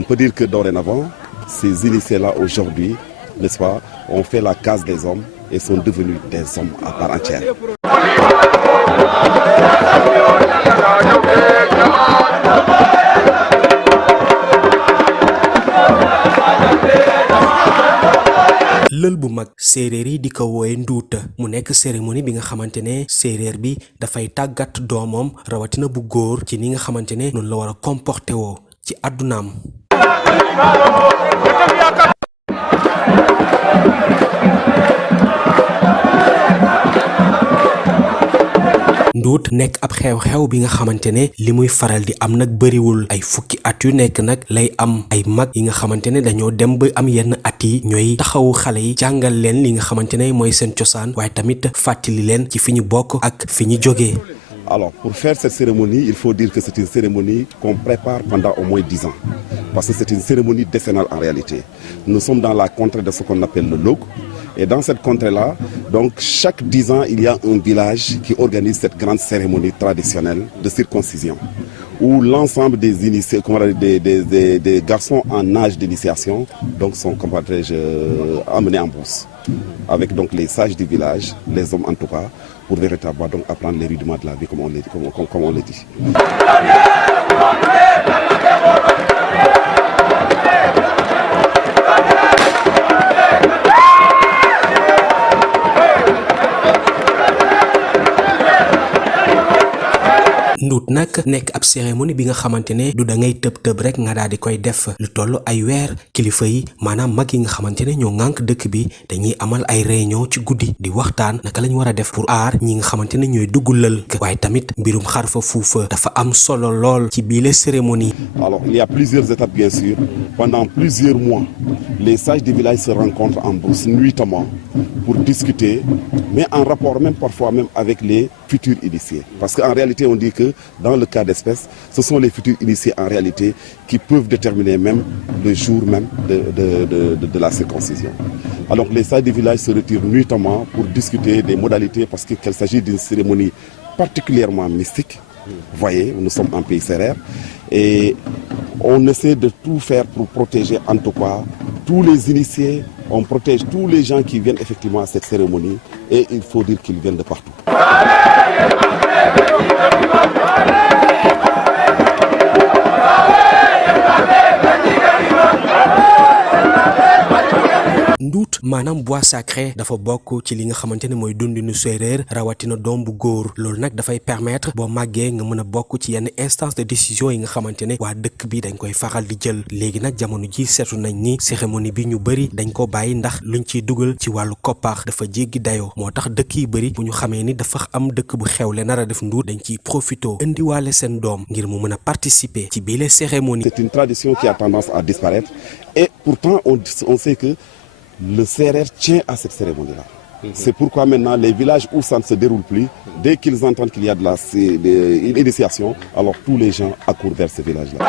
on peut dire que dorénavant, ces initiés-là aujourd'hui, n'est-ce pas, ont fait la case des hommes et sont devenus des hommes à part entière. lël bu mag séeréer yi di ko wooye nduuta mu nekk cérémonie bi nga xamante ne séeréer bi dafay tàggat doomam rawatina bu góor ci ni nga xamante ne noonu la war a comporté woo ci àddunaam. nduut nekk ab xew-xew bi nga xamante ne li muy faral di am nag bëriwul ay fukki at yu nekk nag lay am ay mag yi nga xamante ne dañoo dem ba am yenn at yi ñooy taxawu xale yi jàngal leen li nga xamante ne mooy seen cosaan waaye tamit fàttali leen ci fi ñu bokk ak fi ñu jógee. Alors, pour faire cette cérémonie, il faut dire que c'est une cérémonie qu'on prépare pendant au moins 10 ans. Parce que c'est une cérémonie décennale en réalité. Nous sommes dans la contrée de ce qu'on appelle le Log. Et dans cette contrée-là, donc chaque 10 ans, il y a un village qui organise cette grande cérémonie traditionnelle de circoncision, où l'ensemble des initiés, des garçons en âge d'initiation, donc sont, comment dirais-je, emmenés en brousse, avec donc les sages du village, les hommes en tout cas, pour véritablement donc apprendre les rudiments de la vie, comme on le dit. nduut nag nekk ab cérémonie bi nga xamante ne du da ngay tëb rek nga daal di koy def lu toll ay weer kilifa yi maanaam mag yi nga xamante ne ñoo ŋànk dëkk bi dañuy amal ay réunion ci guddi di waxtaan naka lañ war a def pour aar ñi nga xamante ne ñooy duggulal waaye tamit mbirum xarfa fuufa dafa am solo lool ci biile cérémonie. Alors il y a plusieurs étapes bien sûr. Pendant plusieurs mois, les sages du village se rencontrent en brousse nuitamment pour discuter, mais en rapport même parfois même avec les futurs initiés. Parce qu'en réalité on dit que dans le cas d'espèce, ce sont les futurs initiés en réalité qui peuvent déterminer même le jour même de la circoncision. Alors les sages du village se retirent nuitamment pour discuter des modalités parce qu'il s'agit d'une cérémonie particulièrement mystique. Vous voyez, nous sommes en pays sérère et on essaie de tout faire pour protéger en tout cas tous les initiés. On protège tous les gens qui viennent effectivement à cette cérémonie et il faut dire qu'ils viennent de partout. nduut maanaam bois sacré dafa bokk ci li nga xamante ne mooy dundinu séeréer rawatina doom bu góor loolu nag dafay permettre boo màggee nga mën a bokk ci yenn instance de décision yi nga xamante ne waa dëkk bi dañ koy faral di jël léegi nag jamono ji seetu nañ ni cérémonie bi ñu bëri dañ ko bàyyi ndax luñ ciy dugal ci wàllu koppaax dafa jéggi dayoo moo tax dëkk yi bëri bu ñu xamee ni dafa am dëkk bu xewle nar a def nduut dañ ciy profito indiwaale seen doom ngir mu mën a participer ci biile cérémonie. C'est une tradition qui a tendance à disparaître et pourtant on sait que le Sérère tient à cette cérémonie-là. C'est pourquoi maintenant les villages où ça ne se déroule plus, dès qu'ils entendent qu'il y a une initiation, alors tous les gens accourent vers ces villages-là.